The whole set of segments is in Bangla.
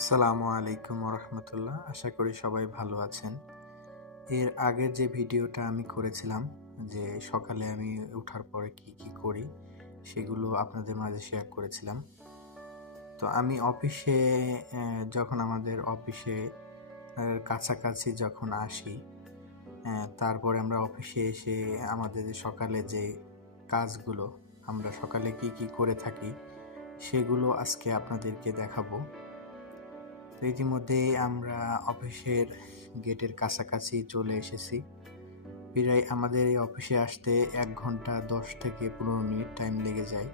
আসসালামু আলাইকুম রহমতুল্লাহ। আশা করি সবাই ভালো আছেন। এর আগের যে ভিডিওটা আমি করেছিলাম যে সকালে আমি ওঠার পরে কি কি করি সেগুলো আপনাদের মাঝে শেয়ার করেছিলাম। তো আমি অফিসে যখন আমাদের অফিসে কাছাকাছি যখন আসি, তারপরে আমরা অফিসে এসে আমাদের সকালে যে কাজগুলো আমরা সকালে কি কি করে থাকি সেগুলো আজকে আপনাদেরকে দেখাবো। তো ইতিমধ্যেই আমরা অফিসের গেটের কাছাকাছি চলে এসেছি। প্রায় আমাদের এই অফিসে আসতে 1 ঘন্টা 10 থেকে 15 মিনিট টাইম লেগে যায়।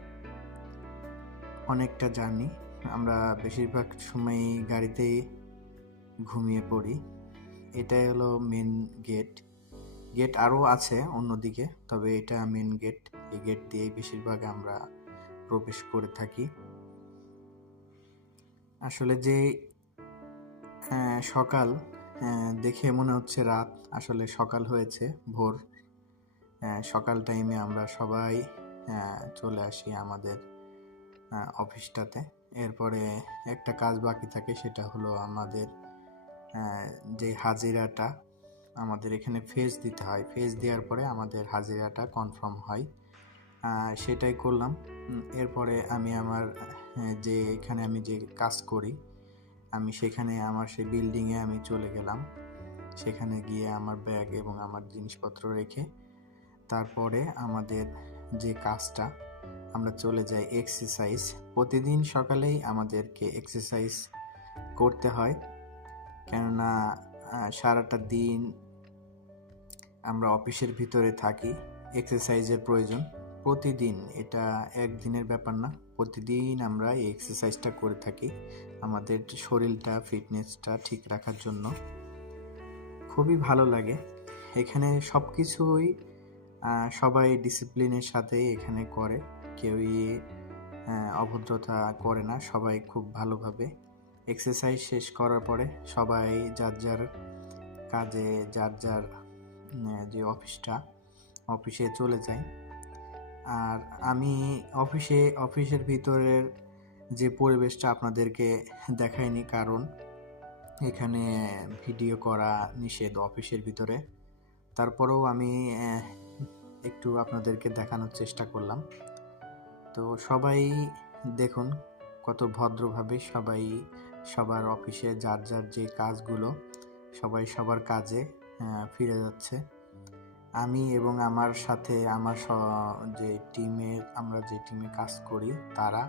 অনেকটা জার্নি। আমরা বেশিরভাগ সময়ই গাড়িতেই ঘুমিয়ে পড়ি। এটাই হলো মেন গেট। গেট আরও আছে অন্যদিকে, তবে এটা মেন গেট। এই গেট দিয়েই বেশিরভাগ আমরা প্রবেশ করে থাকি। আসলে যে সকাল দেখে মনে হচ্ছে রাত, আসলে সকাল হয়েছে, ভোর। সকাল টাইমে আমরা সবাই চলে আসি আমাদের অফিসটাতে। এরপরে একটা কাজ বাকি থাকে, সেটা হলো আমাদের যে হাজিরাটা আমাদের এখানে ফেস দিতে হয়। ফেস দেওয়ার পরে আমাদের হাজিরাটা কনফার্ম হয়, সেটাই করলাম। এরপরে আমি আমার যে এখানে আমি যে কাজ করি আমি সেখানে আমার সেই বিল্ডিংয়ে আমি চলে গেলাম। সেখানে গিয়ে আমার ব্যাগ এবং আমার জিনিসপত্র রেখে তারপরে আমাদের যে কাজটা আমরা চলে যাই এক্সারসাইজ। প্রতিদিন সকালেই আমাদেরকে এক্সারসাইজ করতে হয়, কেননা সারাটা দিন আমরা অফিসের ভিতরে থাকি। এক্সারসাইজের প্রয়োজন প্রতিদিন। এটা একদিনের ব্যাপার না, প্রতিদিন আমরা এই এক্সারসাইজটা করে থাকি আমাদের শরীরটা, ফিটনেসটা ঠিক রাখার জন্য। খুবই ভালো লাগে এখানে সব কিছুই। সবাই ডিসিপ্লিনের সাথে এখানে করে, কেউই অভদ্রতা করে না। সবাই খুব ভালোভাবে এক্সারসাইজ শেষ করার পরে সবাই যার যার কাজে, যার যার যে অফিসে চলে যায়। আর আমি অফিসের ভিতরের যে পরিবেশটা আপনাদেরকে দেখাইনি, কারণ এখানে ভিডিও করা নিষেধ অফিসের ভিতরে। তারপরেও আমি একটু আপনাদেরকে দেখানোর চেষ্টা করলাম। তো সবাই দেখুন কত ভদ্রভাবে সবাই সবার অফিসে যার যার যে কাজগুলো সবাই সবার কাজে ফিরে যাচ্ছে। আমি এবং আমার সাথে আমার আমরা যে টিমে কাজ করি তারা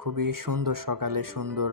খুবই সুন্দর সকালে সুন্দর